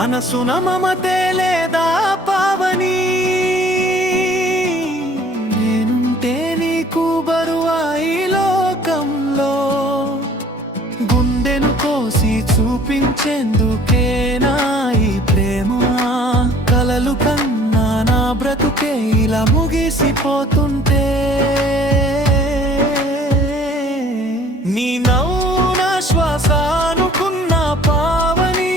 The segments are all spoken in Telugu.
మనసున మమతే లేదా పావని, నేనుంటే నీకు బరువా ఈ లోకంలో. గుండెను కోసి చూపించేందుకేనా ఈ ప్రేమ, కలలు కన్నా నా బ్రతుకే ఇలా ముగిసిపోతుంటే. నీ నవ్వు నా శ్వాస అనుకున్న పావని,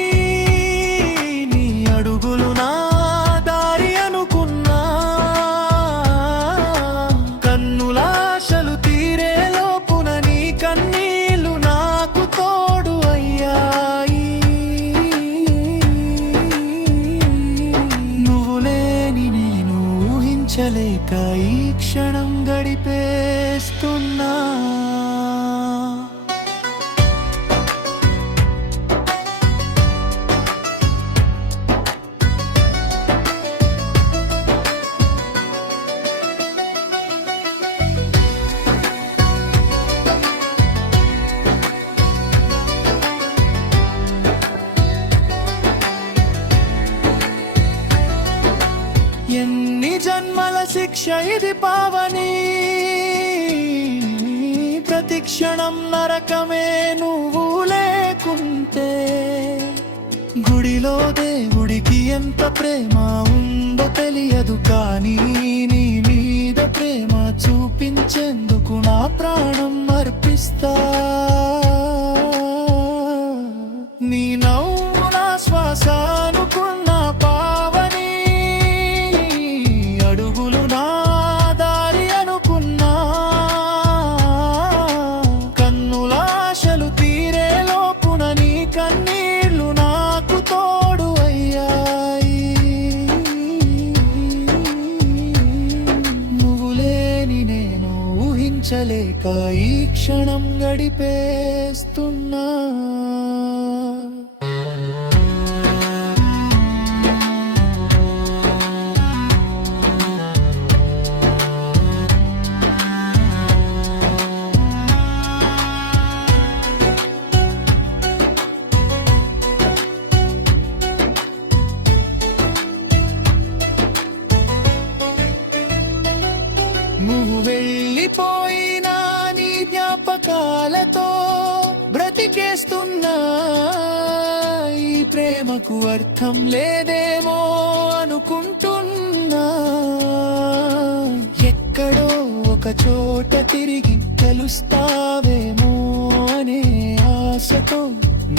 నీ అడుగులు నా దారి అనుకున్నా. కన్నుల ఆశలు తీరే లోపున నీ కన్నీళ్లు నాకు తోడు అయ్యాయి. నువ్వు లేని నేను ఊహించలేక ఈ క్షణం గడిపేస్తున్నా. ఎన్ని జన్మల శిక్ష ఇది పావని, ప్రతి క్షణం నరకమే నువ్వు లేకుంటే. గుడిలో దేవుడికి ఎంత ప్రేమ ఉందో తెలియదు, కానీ నీ మీద ప్రేమ చూపించేందుకు నా ప్రాణం అర్పిస్తా. నీ నవ్వు నా శ్వాస అనుకున్న పావని, అడుగులు నా దారి అనుకున్నా. కన్నుల ఆశలు తీరే లోపున నీ కన్నీళ్లు నాకు తోడు అయ్యాయి. నువ్వు లేని నేను ఊహించలేక ఈ క్షణం గడిపేస్తున్నా. నువ్వు వెళ్ళిపోయినా నీ జ్ఞాపకాలతో బ్రతికేస్తున్నా. ఈ ప్రేమకు అర్థం లేదేమో అనుకుంటున్నా. ఎక్కడో ఒక చోట తిరిగి కలుస్తావేమో అనే ఆశతో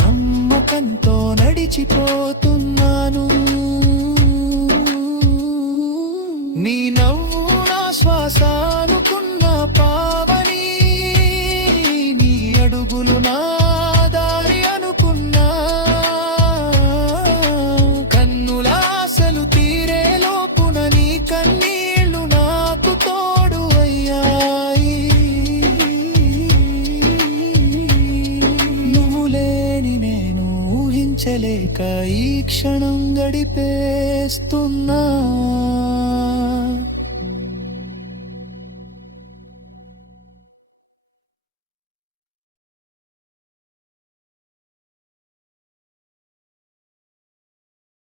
నమ్మకంతో నడిచిపోతున్నాను. నీ నవ్వు నా శ్వాస అనుకున్న పావని, నీ అడుగులు నా దారి అనుకున్నా. కన్నుల ఆశలు తీరే లోపున నీ కన్నీళ్లు నాకు తోడు అయ్యాయి. నువ్వు లేని నేను ఊహించలేక ఈ క్షణం గడిపేస్తున్నా.